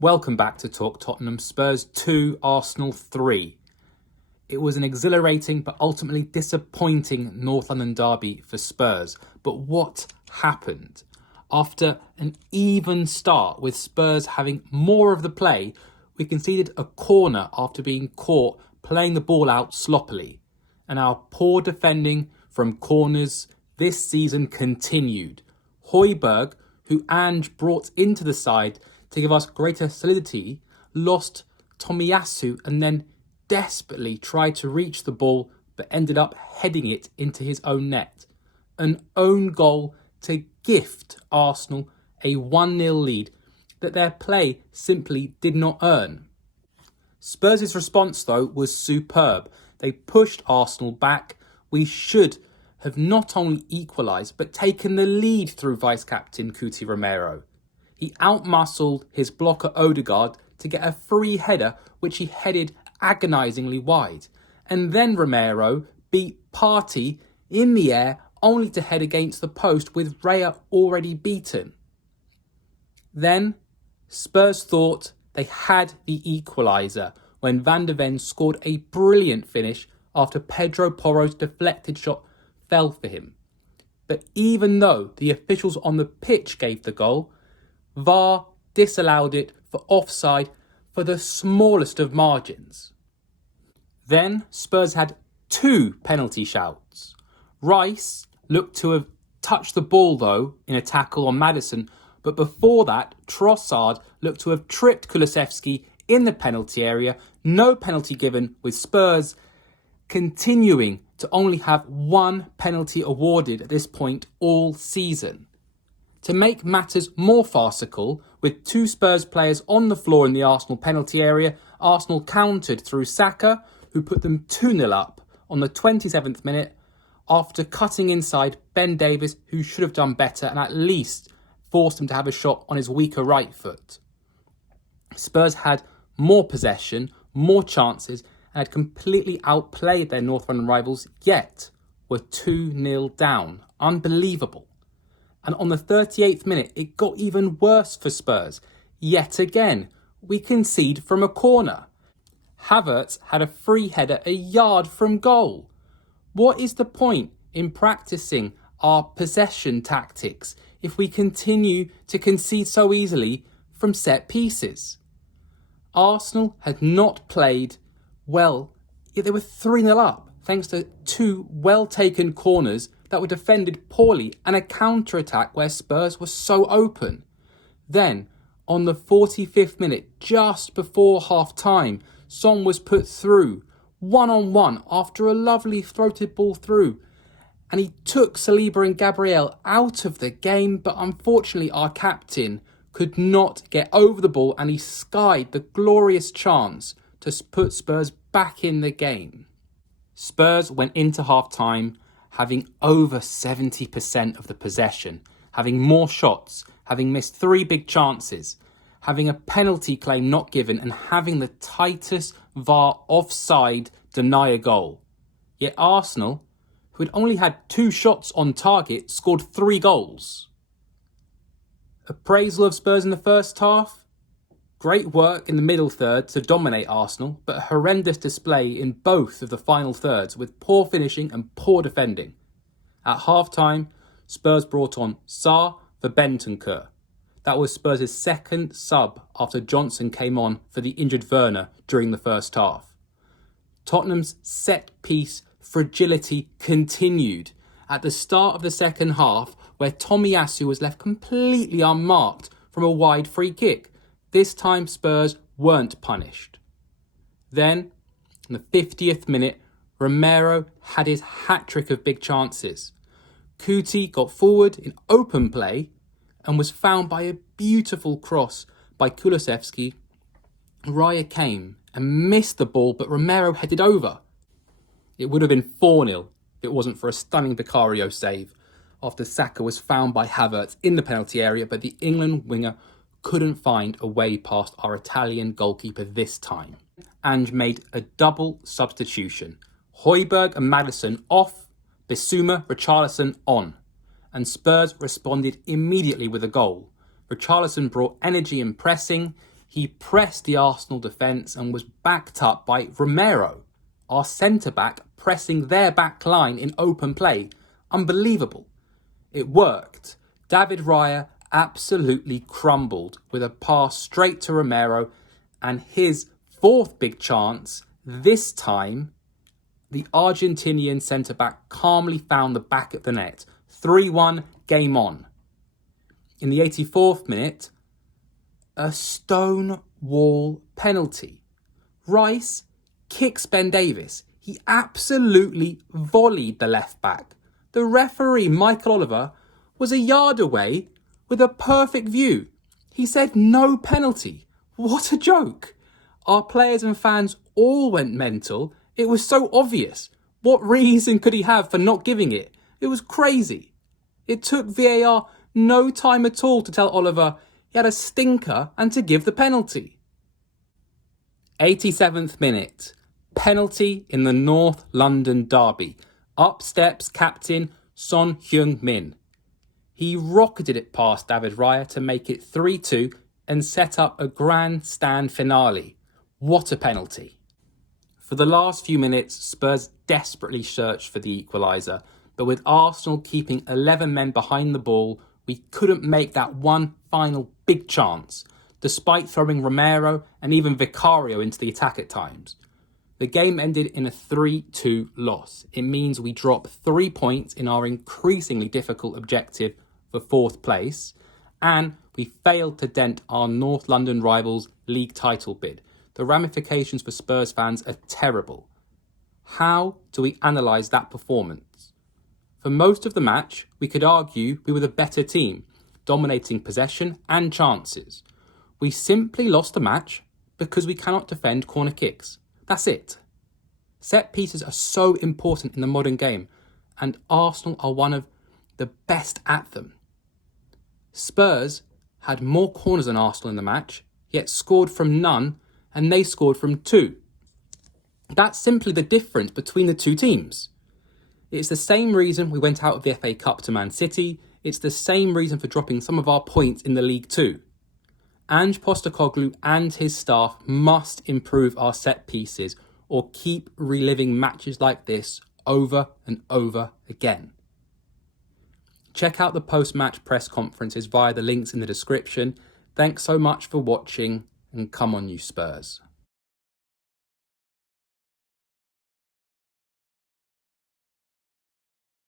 Welcome back to Talk Tottenham. Spurs 2, Arsenal 3. It was an exhilarating but ultimately disappointing North London derby for Spurs. But what happened? After an even start with Spurs having more of the play, we conceded a corner after being caught playing the ball out sloppily. And our poor defending from corners this season continued. Hojbjerg, who Ange brought into the side to give us greater solidity, lost Tomiyasu and then desperately tried to reach the ball but ended up heading it into his own net. An own goal to gift Arsenal a 1-0 lead that their play simply did not earn. Spurs' response, though, was superb. They pushed Arsenal back. We should have not only equalised but taken the lead through vice-captain Cuti Romero. He outmuscled his blocker Odegaard to get a free header which he headed agonisingly wide. And then Romero beat Partey in the air only to head against the post with Raya already beaten. Then Spurs thought they had the equaliser when Van de Ven scored a brilliant finish after Pedro Porro's deflected shot fell for him. But even though the officials on the pitch gave the goal, VAR disallowed it for offside for the smallest of margins. Then Spurs had 2 penalty shouts. Rice looked to have touched the ball though in a tackle on Maddison, but before that Trossard looked to have tripped Kulusevski in the penalty area. No penalty given, with Spurs continuing to only have 1 penalty awarded at this point all season. To make matters more farcical, with 2 Spurs players on the floor in the Arsenal penalty area, Arsenal countered through Saka, who put them 2-0 up on the 27th minute after cutting inside Ben Davies, who should have done better and at least forced him to have a shot on his weaker right foot. Spurs had more possession, more chances, and had completely outplayed their North London rivals, yet were 2-0 down. Unbelievable. And on the 38th minute, it got even worse for Spurs. Yet again, we concede from a corner. Havertz had a free header a yard from goal. What is the point in practicing our possession tactics if we continue to concede so easily from set pieces? Arsenal had not played well, yet they were 3-0 up thanks to 2 well-taken corners that were defended poorly and a counter-attack where Spurs were so open. Then, on the 45th minute, just before half-time, Son was put through, one-on-one after a lovely throated ball through. And he took Saliba and Gabriel out of the game, but unfortunately our captain could not get over the ball and he skied the glorious chance to put Spurs back in the game. Spurs went into half-time having over 70% of the possession, having more shots, having missed 3 big chances, having a penalty claim not given, and having the tightest VAR offside deny a goal. Yet Arsenal, who had only had 2 shots on target, scored 3 goals. Appraisal of Spurs in the first half? Great work in the middle third to dominate Arsenal, but a horrendous display in both of the final thirds with poor finishing and poor defending. At half-time, Spurs brought on Sarr for Bentancur. That was Spurs' second sub after Johnson came on for the injured Werner during the first half. Tottenham's set-piece fragility continued at the start of the second half, where Tomiyasu was left completely unmarked from a wide free kick. This time Spurs weren't punished. Then, in the 50th minute, Romero had his hat-trick of big chances. Cuti got forward in open play and was found by a beautiful cross by Kulusevski. Raya came and missed the ball, but Romero headed over. It would have been 4-0 if it wasn't for a stunning Vicario save after Saka was found by Havertz in the penalty area, but the England winger couldn't find a way past our Italian goalkeeper this time. Ange made a double substitution. Hojbjerg and Maddison off, Bissouma, Richarlison on. And Spurs responded immediately with a goal. Richarlison brought energy and pressing. He pressed the Arsenal defence and was backed up by Romero, our centre-back, pressing their back line in open play. Unbelievable. It worked. David Raya absolutely crumbled with a pass straight to Romero, and his fourth big chance, this time, the Argentinian centre-back calmly found the back of the net. 3-1, game on. In the 84th minute, a stone wall penalty. Rice kicks Ben Davies. He absolutely volleyed the left back. The referee, Michael Oliver, was a yard away with a perfect view. He said no penalty. What a joke. Our players and fans all went mental. It was so obvious. What reason could he have for not giving it? It was crazy. It took VAR no time at all to tell Oliver he had a stinker and to give the penalty. 87th minute. Penalty in the North London derby. Up steps captain Son Heung-min. He rocketed it past David Raya to make it 3-2 and set up a grandstand finale. What a penalty. For the last few minutes, Spurs desperately searched for the equaliser, but with Arsenal keeping 11 men behind the ball, we couldn't make that one final big chance, despite throwing Romero and even Vicario into the attack at times. The game ended in a 3-2 loss. It means we drop 3 points in our increasingly difficult objective for 4th place, and we failed to dent our North London rivals' league title bid. The ramifications for Spurs fans are terrible. How do we analyse that performance? For most of the match, we could argue we were the better team, dominating possession and chances. We simply lost the match because we cannot defend corner kicks. That's it. Set pieces are so important in the modern game, and Arsenal are one of the best at them. Spurs had more corners than Arsenal in the match, yet scored from none, and they scored from 2. That's simply the difference between the two teams. It's the same reason we went out of the FA Cup to Man City. It's the same reason for dropping some of our points in the League too. Ange Postecoglou and his staff must improve our set pieces or keep reliving matches like this over and over again. Check out the post-match press conferences via the links in the description. Thanks so much for watching, and come on you Spurs.